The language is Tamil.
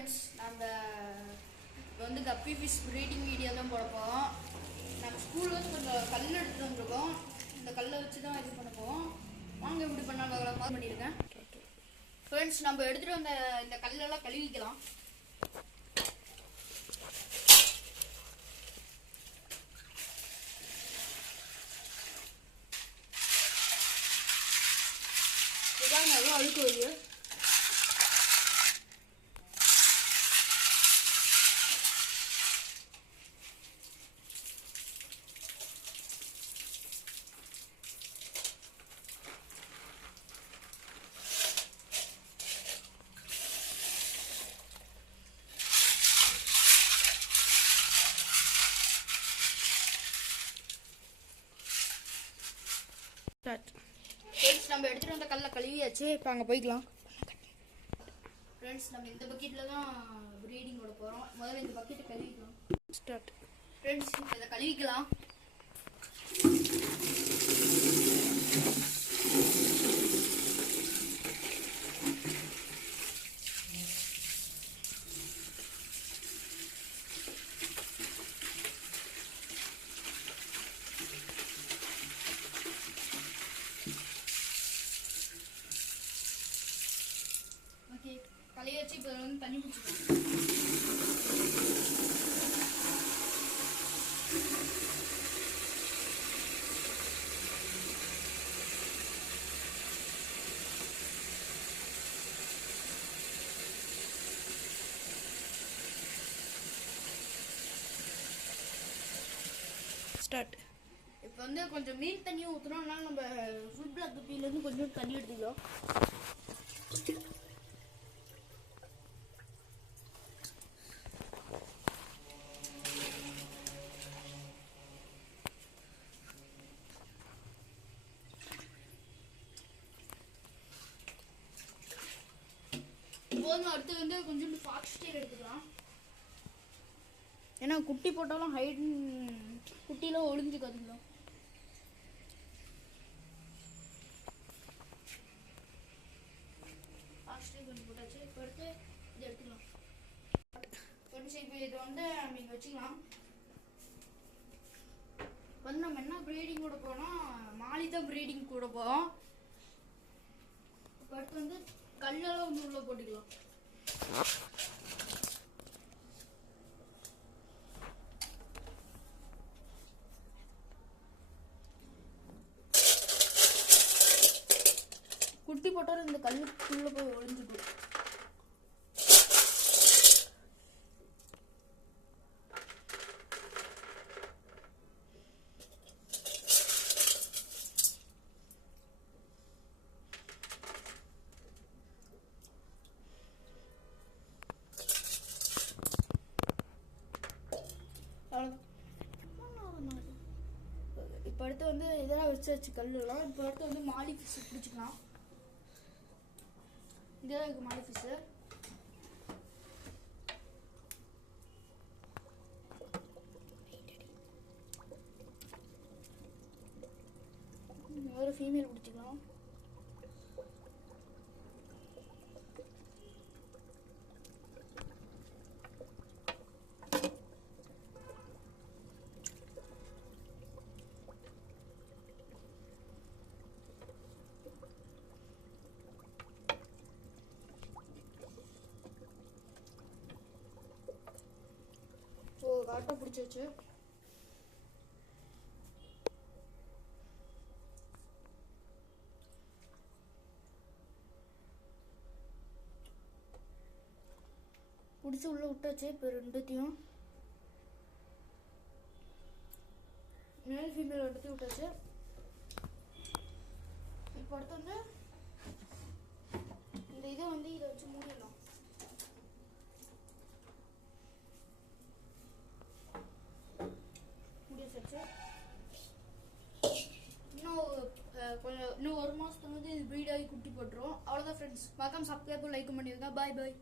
ஃப்ரெண்ட்ஸ், நம்ம வந்து கப்பி ஃபிஷ் ப்ரீடிங் வீடியோ தான் போட போகிறோம். நம்ம ஸ்கூலில் வந்து கொஞ்சம் கல் எடுத்துகிட்டு வந்துருக்கோம். இந்த கல்லை வச்சு தான் இது பண்ண போகிறோம். வாங்க எப்படி பண்ணாலும் பண்ணியிருக்கேன் ஃப்ரெண்ட்ஸ். நம்ம எடுத்துகிட்டு வந்த இந்த கல்லெல்லாம் கழுவிக்கலாம். இதாங்க எவ்வளோ அழுக்கு வருது. நம்ம எடுத்துகிட்டு வந்த கல்லை கழுவியாச்சு. இப்போ அங்கே போய்க்கலாம் ஃப்ரெண்ட்ஸ். நம்ம இந்த பக்கெட்டில் தான் ப்ரீடிங் ஓட போகிறோம். முதல்ல இந்த பக்கெட்டை கழுவிக்கலாம். Start friends. இதை கழுவிக்கலாம். கலையை வச்சு இப்போ வந்து தண்ணி குடிச்சுக்கலாம். ஸ்டார்ட். இப்போ வந்து கொஞ்சம் மீன் தண்ணியும் ஊற்றுறோம். அதனால நம்ம ஃபுட் பிளாக் குப்பியிலேருந்து கொஞ்சம் தண்ணி எடுத்துக்கலாம். அடுத்து வந்து கொஞ்சம் ஃபாக்ஸ் டெயில் எடுத்துக்கலாம். ஏன்னா குட்டி போட்டாலும் ஹைட் குட்டியில ஒளிஞ்சுக்காதுங்களா. ஃபாக்ஸ் டெயில் கொஞ்சம் போட்டாச்சு. இப்போ அடுத்து இது எடுத்துக்கலாம். இப்போ இதை வந்து நம்ம இங்கே வச்சுக்கலாம். வந்து நம்ம என்ன ப்ரீடிங் கூட போனோம், மாலி தான் ப்ரீடிங் கூட போகிறோம். இப்போ அடுத்து வந்து கல்லெல்லாம் வந்து உள்ளே போட்டுக்கலாம். குட்டி போட்டாலும் இந்த கல்லுக்குள்ள போய் ஒளிஞ்சுட்டு இப்போ அடுத்து வந்து இதெல்லாம் வச்சு கல்லுலாம். இப்போ அடுத்து வந்து மாலி ஃபிஷ் பிடிச்சிக்கலாம். இதெல்லாம் இருக்குது மாலி ஃபிஷ்ஷு. ஒரு ஃபீமேல் பிடிச்சிக்கலாம். கரெக்டாக பிடிச்சி வச்சு பிடிச்சி உள்ள விட்டாச்சு. இப்போ ரெண்டுத்தையும் மேல் ஃபீமேல் எடுத்து விட்டாச்சு. இப்போ அடுத்து வந்து இந்த இதை வந்து இதை வச்சு மூடிடலாம். இன்னும் ஒரு மாதத்துக்கு வந்து இது ப்ரீட் ஆகி குட்டி போட்டுரும். அவ்வளோதான் ஃப்ரெண்ட்ஸ். மறக்காம சப்ஸ்கிரைப் லைக் பண்ணிடுங்க. பாய் பாய்.